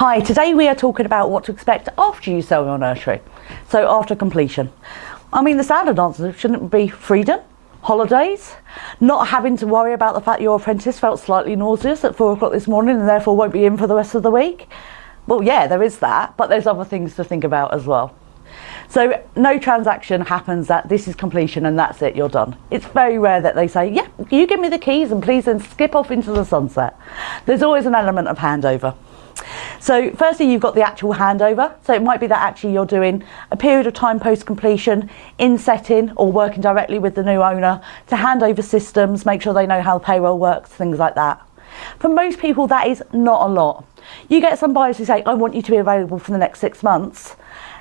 Hi, today we are talking about what to expect after you sell your nursery. So after completion. I mean, the standard answer shouldn't be freedom, holidays, not having to worry about the fact your apprentice felt slightly nauseous at 4 o'clock this morning and therefore won't be in for the rest of the week. Well, yeah, there is that, but there's other things to think about as well. So no transaction happens that this is completion and that's it, you're done. It's very rare that they say, yeah, you give me the keys and please then skip off into the sunset. There's always an element of handover. So firstly, you've got the actual handover. So it might be that actually you're doing a period of time post-completion in setting or working directly with the new owner to hand over systems, make sure they know how the payroll works, things like that. For most people, that is not a lot. You get some buyers who say, I want you to be available for the next 6 months.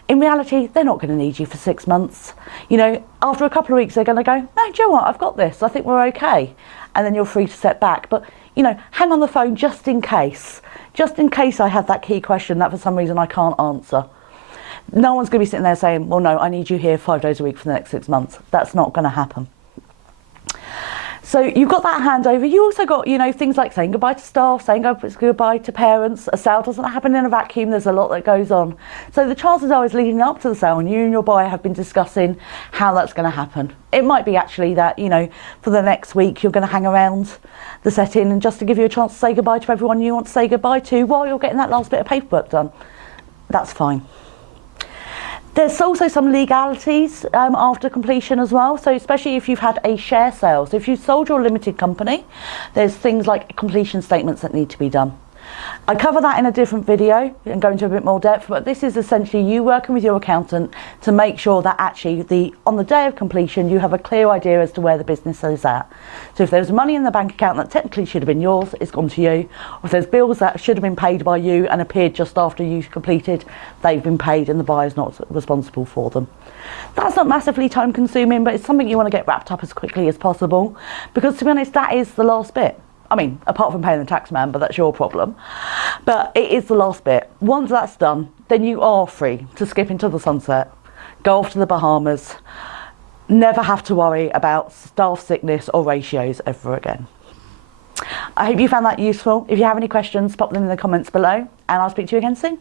In reality, they're not going to need you for 6 months. You know, after a couple of weeks, they're going to go, no, do you know what? I've got this. I think we're okay. And then you're free to step back. But, you know, hang on the phone just in case. Just in case I have that key question that for some reason I can't answer. No one's going to be sitting there saying, well, no, I need you here 5 days a week for the next 6 months. That's not going to happen. So you've got that handover. You also got, you know, things like saying goodbye to staff, saying goodbye to parents. A sale doesn't happen in a vacuum. There's a lot that goes on. So the chances are is leading up to the sale and you and your buyer have been discussing how that's going to happen. It might be actually that, you know, for the next week you're going to hang around the setting and just to give you a chance to say goodbye to everyone you want to say goodbye to while you're getting that last bit of paperwork done. That's fine. There's also some legalities after completion as well, so especially if you've had a share sale. So if you've sold your limited company, there's things like completion statements that need to be done. I cover that in a different video and go into a bit more depth, but this is essentially you working with your accountant to make sure that actually on the day of completion you have a clear idea as to where the business is at. So if there's money in the bank account that technically should have been yours, it's gone to you. Or if there's bills that should have been paid by you and appeared just after you completed, they've been paid and the buyer's not responsible for them. That's not massively time consuming, but it's something you want to get wrapped up as quickly as possible, because to be honest, that is the last bit. I mean, apart from paying the tax man, but that's your problem. But it is the last bit. Once that's done, then you are free to skip into the sunset, go off to the Bahamas, never have to worry about staff sickness or ratios ever again. I hope you found that useful. If you have any questions, pop them in the comments below, and I'll speak to you again soon.